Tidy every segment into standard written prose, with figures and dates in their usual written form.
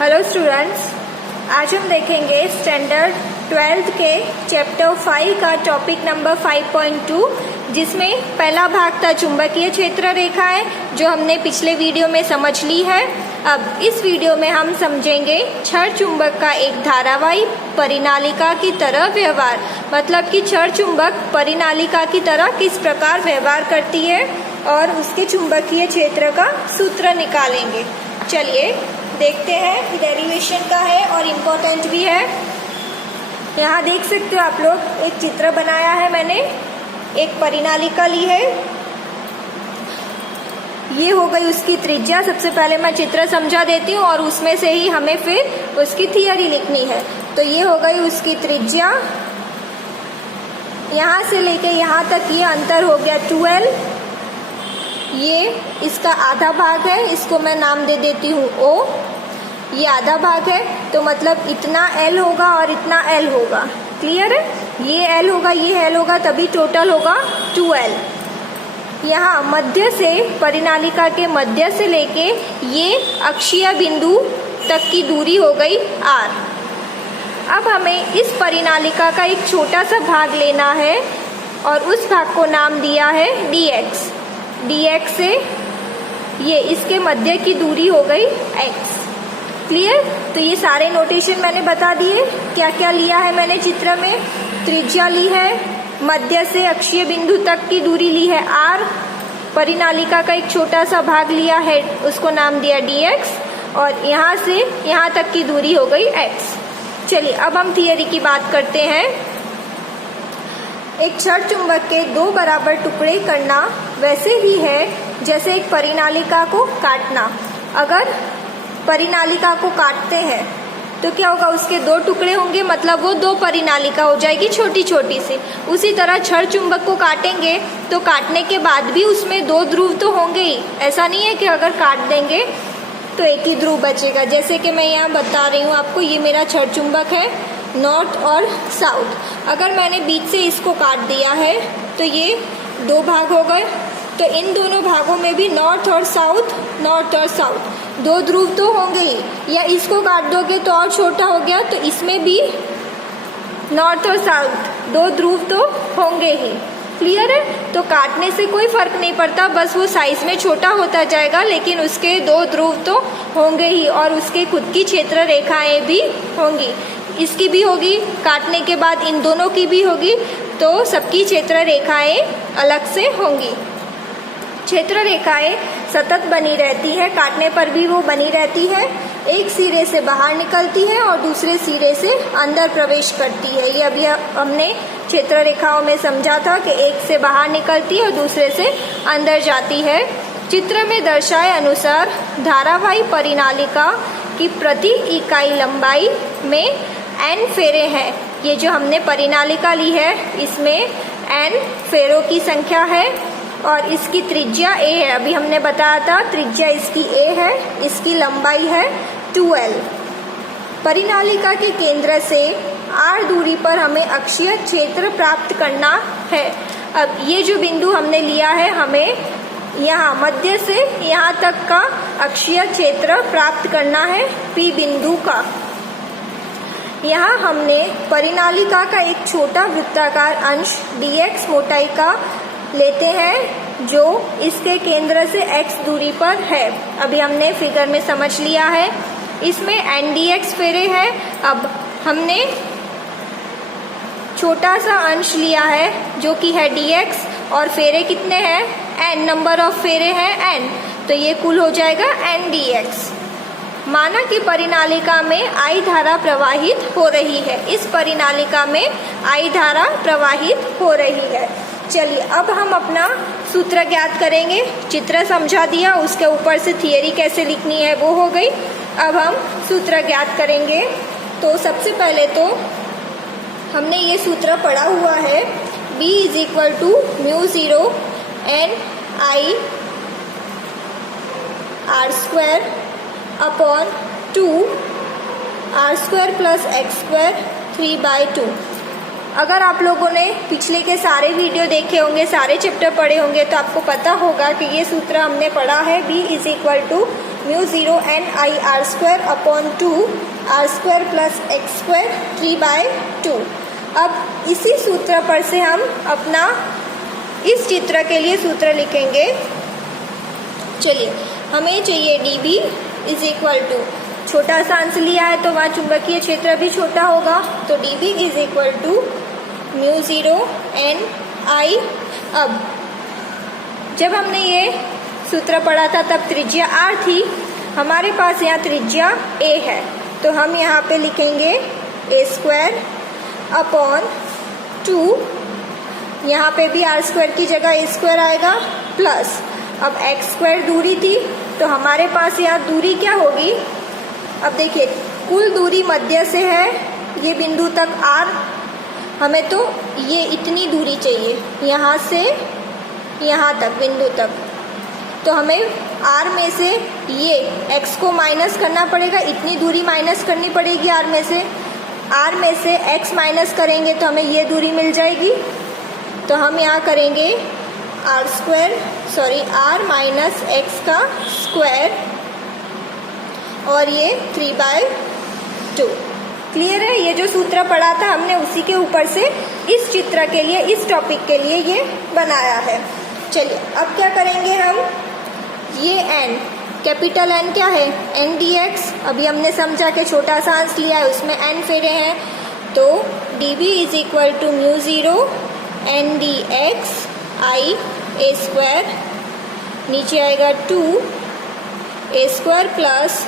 Hello students, आज हम देखेंगे स्टैंडर्ड 12th के चैप्टर 5 का टॉपिक नंबर 5.2, जिसमें पहला भाग था चुंबकीय क्षेत्र रेखाएं, जो हमने पिछले वीडियो में समझ ली है। अब इस वीडियो में हम समझेंगे क्षण चुंबक का एक धारावाही परिनालिका की तरह व्यवहार, मतलब कि क्षण चुंबक परिनालिका की तरह किस प्रकार व्यवहार करती है और उसके चुंबकीय क्षेत्र का सूत्र निकालेंगे। चलिए देखते हैं। डेरिवेशन का है और इम्पोर्टेंट भी है। यहाँ देख सकते हो आप लोग, एक चित्र बनाया है मैंने, एक परिनालिका ली है। ये हो गई उसकी त्रिज्या। सबसे पहले मैं चित्र समझा देती हूँ और उसमें से ही हमें फिर उसकी थियरी लिखनी है। तो ये हो गई उसकी त्रिज्या। यहाँ से लेके यहाँ तक ये अंतर हो गया 12। ये इसका आधा भाग है, इसको मैं नाम दे देती हूँ O। ये आधा भाग है, तो मतलब इतना L होगा और इतना L होगा। क्लियर है? ये L होगा, ये L होगा, तभी टोटल होगा 2L। यहाँ मध्य से, परिनालिका के मध्य से लेके ये अक्षीय बिंदु तक की दूरी हो गई R। अब हमें इस परिनालिका का एक छोटा सा भाग लेना है और उस भाग को नाम दिया है dx। dx से ये इसके मध्य की दूरी हो गई x। क्लियर? तो ये सारे नोटेशन मैंने बता दिए। क्या क्या लिया है मैंने चित्र में? त्रिज्या ली है, मध्य से अक्षीय बिंदु तक की दूरी ली है r, परिनालिका का एक छोटा सा भाग लिया है, उसको नाम दिया dx, और यहाँ से यहाँ तक की दूरी हो गई x। चलिए अब हम थियरी की बात करते हैं। एक क्षण चुंबक के दो बराबर टुकड़े करना वैसे ही है जैसे एक परिनालिका को काटना। अगर परिनालिका को काटते हैं तो क्या होगा? उसके दो टुकड़े होंगे, मतलब वो दो परिनालिका हो जाएगी छोटी छोटी सी। उसी तरह क्षण चुंबक को काटेंगे तो काटने के बाद भी उसमें दो ध्रुव तो होंगे ही। ऐसा नहीं है कि अगर काट देंगे तो एक ही ध्रुव बचेगा। जैसे कि मैं यहाँ बता रही हूँ आपको, ये मेरा क्षण चुंबक है, नॉर्थ और साउथ। अगर मैंने बीच से इसको काट दिया है तो ये दो भाग हो गए। तो इन दोनों भागों में भी नॉर्थ और साउथ, नॉर्थ और साउथ, दो ध्रुव तो होंगे ही। या इसको काट दोगे तो और छोटा हो गया, तो इसमें भी नॉर्थ और साउथ दो ध्रुव तो होंगे ही। क्लियर है? तो काटने से कोई फर्क नहीं पड़ता, बस वो साइज में छोटा होता जाएगा, लेकिन उसके दो ध्रुव तो होंगे ही और उसके खुद की क्षेत्र रेखाएं भी होंगी। इसकी भी होगी, काटने के बाद इन दोनों की भी होगी, तो सबकी क्षेत्र रेखाएं अलग से होंगी। क्षेत्र रेखाएं सतत बनी रहती है, काटने पर भी वो बनी रहती है। एक सिरे से बाहर निकलती है और दूसरे सिरे से अंदर प्रवेश करती है। ये अभी हमने क्षेत्र रेखाओं में समझा था कि एक से बाहर निकलती है और दूसरे से अंदर जाती है। चित्र में दर्शाए अनुसार धारावाही परिनालिका की प्रति इकाई लंबाई में n फेरे हैं। ये जो हमने परिनालिका ली है, इसमें n फेरों की संख्या है और इसकी त्रिज्या a है। अभी हमने बताया था त्रिज्या इसकी a है, इसकी लंबाई है 2L। परिनालिका के केंद्र से r दूरी पर हमें अक्षीय क्षेत्र प्राप्त करना है। अब ये जो बिंदु हमने लिया है, हमें यहाँ मध्य से यहाँ तक का अक्षीय क्षेत्र प्राप्त करना है P बिंदु का। यहाँ हमने परिनालिका का एक छोटा वृत्ताकार अंश dx मोटाई का लेते हैं, जो इसके केंद्र से x दूरी पर है। अभी हमने फिगर में समझ लिया है। इसमें n dx फेरे हैं। अब हमने छोटा सा अंश लिया है जो कि है dx, और फेरे कितने हैं? n, नंबर ऑफ फेरे हैं n, तो ये कुल हो जाएगा n dx। माना कि परिनालिका में I धारा प्रवाहित हो रही है। इस परिनालिका में I धारा प्रवाहित हो रही है। चलिए अब हम अपना सूत्र ज्ञात करेंगे। चित्र समझा दिया, उसके ऊपर से थियरी कैसे लिखनी है वो हो गई। अब हम सूत्र ज्ञात करेंगे। तो सबसे पहले तो हमने ये सूत्र पढ़ा हुआ है, B = μ0 n I r² upon 2 r² + x² 3/2। अगर आप लोगों ने पिछले के सारे वीडियो देखे होंगे, सारे चैप्टर पढ़े होंगे, तो आपको पता होगा कि ये सूत्र हमने पढ़ा है, B = mu zero N I R square upon 2 R square plus X square 3/2। अब इसी सूत्र पर से हम अपना इस चित्र के लिए सूत्र लिखेंगे। चलिए, हमें चाहिए D B is equal to, छोटा सा अंश लिया है तो वहाँ चुंबकीय क्षेत्र भी छोटा होगा, तो D B is equal to mu zero N I. अब जब हमने ये सूत्र पढ़ा था तब त्रिज्या r थी, हमारे पास यहाँ त्रिज्या a है, तो हम यहाँ पे लिखेंगे a स्क्वायर अपॉन 2, यहाँ पे भी r स्क्वायर की जगह a स्क्वायर आएगा प्लस, अब x स्क्वायर दूरी थी तो हमारे पास यहाँ दूरी क्या होगी। अब देखिए, कुल दूरी मध्य से है ये बिंदु तक r, हमें तो ये इतनी दूरी चाहिए यहाँ से यहाँ तक बिंदु तक, तो हमें r में से ये x को माइनस करना पड़ेगा, इतनी दूरी माइनस करनी पड़ेगी r में से x माइनस करेंगे तो हमें ये दूरी मिल जाएगी। तो हम यहाँ करेंगे r माइनस x का स्क्वायर और ये 3/2। क्लियर है? ये जो सूत्र पढ़ा था हमने उसी के ऊपर से इस चित्र के लिए, इस टॉपिक के लिए ये बनाया है। चलिए, अब क्या करेंगे हम, ये n, कैपिटल N क्या है, n dx, अभी हमने समझा कि छोटा सा अंश लिया है उसमें n फेरे हैं, तो dB is equal to mu zero n dx I a square, नीचे आएगा 2 a square plus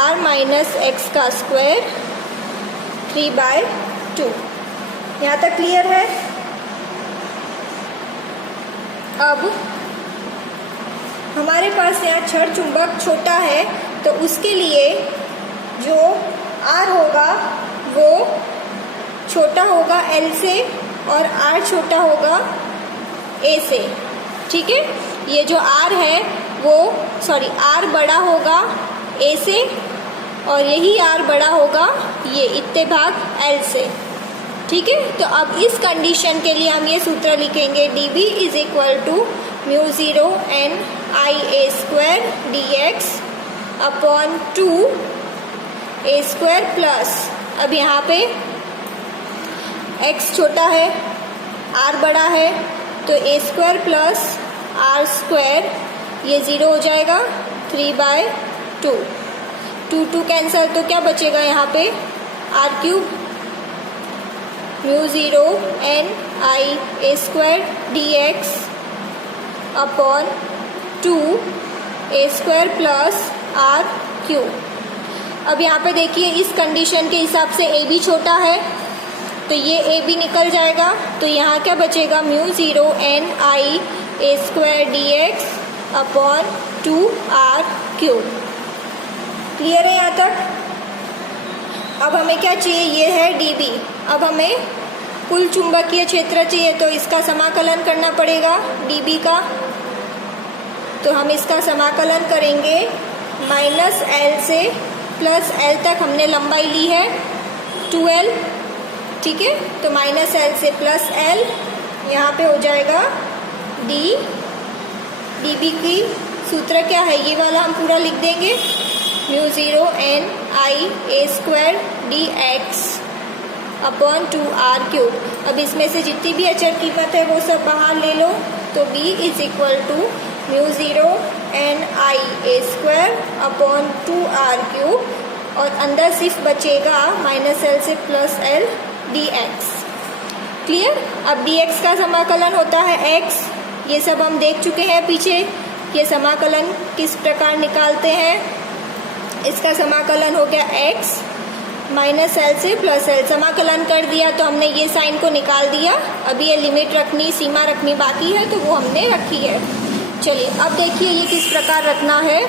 r minus x का स्क्वायर 3/2। यहाँ तक क्लियर है? अब हमारे पास यहाँ छड़ चुंबक छोटा है तो उसके लिए जो r होगा वो छोटा होगा l से और r छोटा होगा a से। ठीक है, ये जो r है वो r बड़ा होगा a से और यही r बड़ा होगा ये इतने भाग l से। ठीक है, तो अब इस कंडीशन के लिए हम ये सूत्र लिखेंगे, D B is equal to mu zero N I A square D X upon 2 a square plus, अब यहाँ पे x छोटा है r बड़ा है तो a square plus r square, ये 0 हो जाएगा 3/2, 2 कैंसल, तो क्या बचेगा यहाँ पे r cube, mu zero N I A square D X upon 2 a square plus r cube. अब यहाँ पे देखिए, इस कंडीशन के हिसाब से a भी छोटा है तो ये a भी निकल जाएगा, तो यहाँ क्या बचेगा, mu zero N I A square D X upon 2r cube. Clear है यहाँ तक? अब हमें क्या चाहिए, ये है dB। अब हमें कुल चुंबकीय क्षेत्र चाहिए तो इसका समाकलन करना पड़ेगा dB का, तो हम इसका समाकलन करेंगे माइनस L से प्लस L तक हमने लंबाई ली है 2L। ठीक है, तो माइनस L से प्लस L, यहाँ पे हो जाएगा dB की सूत्र क्या है, ये वाला हम पूरा लिख देंगे, mu zero N I A square D X upon 2r cube. अब इसमें से जितनी भी अचर कीमत है वो सब बाहर ले लो, तो b is equal to mu zero N I A square upon 2r cube और अंदर सिर्फ बचेगा माइनस L से प्लस L dx। क्लियर? अब dx का समाकलन होता है x, ये सब हम देख चुके हैं पीछे, ये समाकलन किस प्रकार निकालते हैं। इसका समाकलन हो गया x माइनस L से प्लस L, समाकलन कर दिया तो हमने ये साइन को निकाल दिया। अभी ये लिमिट रखनी, सीमा रखनी बाकी है तो वो हमने रखी है। चलिए, अब देखिए ये किस प्रकार रखना है,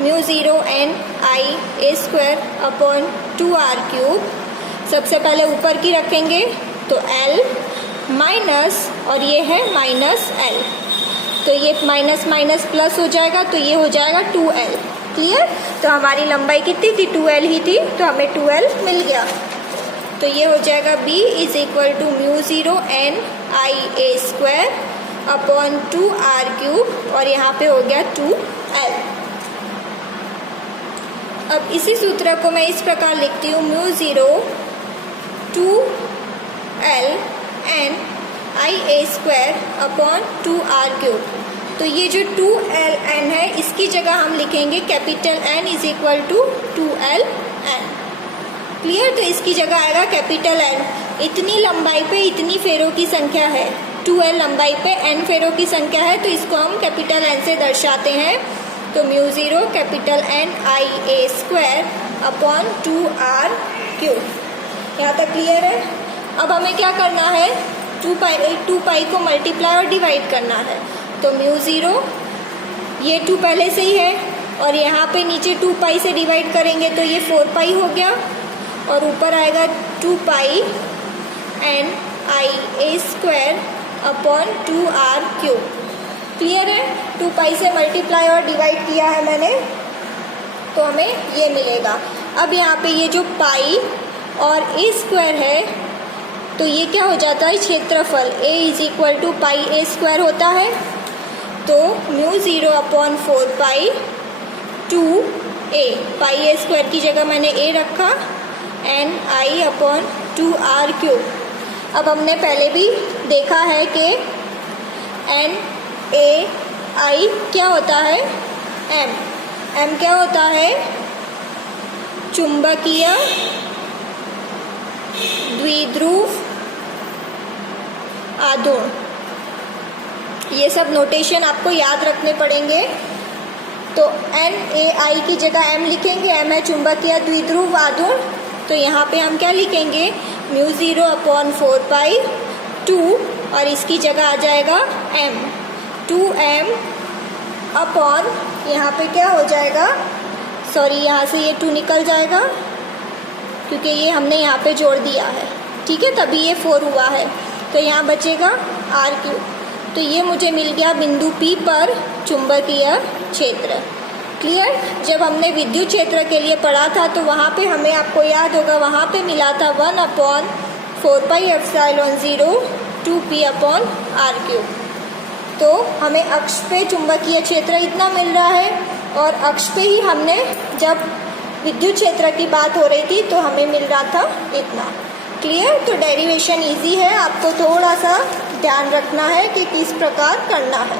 mu zero N I A square upon 2r cube. सबसे पहले ऊपर की रखेंगे तो L माइनस, और ये है माइनस L, तो ये माइनस माइनस प्लस हो जाएगा तो ये हो जाएगा 2L। क्लियर? तो हमारी लंबाई कितनी थी, 2L ही थी, तो हमें 2L मिल गया। तो ये हो जाएगा b is equal to mu zero N I A square upon 2r cube और यहाँ पे हो गया 2L। अब इसी सूत्र को मैं इस प्रकार लिखती हूँ, mu 0 2L N IA² upon 2R³। तो ये जो 2LN है इसकी जगह हम लिखेंगे capital N is equal to 2LN। Clear? तो इसकी जगह आएगा कैपिटल N। इतनी लंबाई पे इतनी फेरों की संख्या है, 2L लंबाई पे N फेरों की संख्या है, तो इसको हम कैपिटल N से दर्शाते हैं। तो mu 0 capital N IA² upon 2R³। यहाँ तक क्लियर है? अब हमें क्या करना है, 2 पाई को मल्टीप्लाई और डिवाइड करना है। तो म्यू 0, ये 2 पहले से ही है और यहाँ पे नीचे 2 पाई से डिवाइड करेंगे तो ये 4 पाई हो गया और ऊपर आएगा 2 पाई N IA² upon 2R³। Clear है? 2 पाई से मल्टीप्लाई और डिवाइड किया है मैंने, तो हमें ये मिलेगा। अब यहाँ पे ये जो पाई और A² है तो ये क्या हो जाता है, क्षेत्रफल A is equal to pi A² होता है। तो म्यू 0 अपॉन 4 पाई 2A, पाई A² की जगह मैंने A रखा, N I अपॉन 2R³। अब हमने पहले भी देखा है कि N A I क्या होता है, M क्या होता है, चुंबकीय द्विध्रुव आघूर्ण। ये सब नोटेशन आपको याद रखने पड़ेंगे। तो NaI की जगह M लिखेंगे, M है चुंबकीय द्विध्रुव आघूर्ण। तो यहाँ पे हम क्या लिखेंगे, म्यू 0 अपॉन 4 पाई 2 और इसकी जगह आ जाएगा M, 2M अपॉन, यहाँ पे क्या हो जाएगा, सॉरी यहाँ से ये 2 निकल जाएगा क्योंकि ये हमने यहाँ पे जोड़ दिया है, ठीक है, तभी ये 4 हुआ है। तो यहाँ बचेगा R³। तो ये मुझे मिल गया बिंदु P पर चुंबकीय क्षेत्र। क्लियर? जब हमने विद्युत क्षेत्र के लिए पढ़ा था तो वहाँ पे हमें, आपको याद होगा, वहाँ पे मिला था 1 upon 4 pi epsilon 0 2P upon R³। तो हमें अक्ष पे चुंबकीय क्षेत्र इतना मिल रहा है और अक्ष पे ही हमने, जब विद्युत क्षेत्र की बात हो रही थी तो हमें मिल रहा था इतना। क्लियर? तो डेरिवेशन इजी है, आपको थोड़ा सा ध्यान रखना है कि किस प्रकार करना है।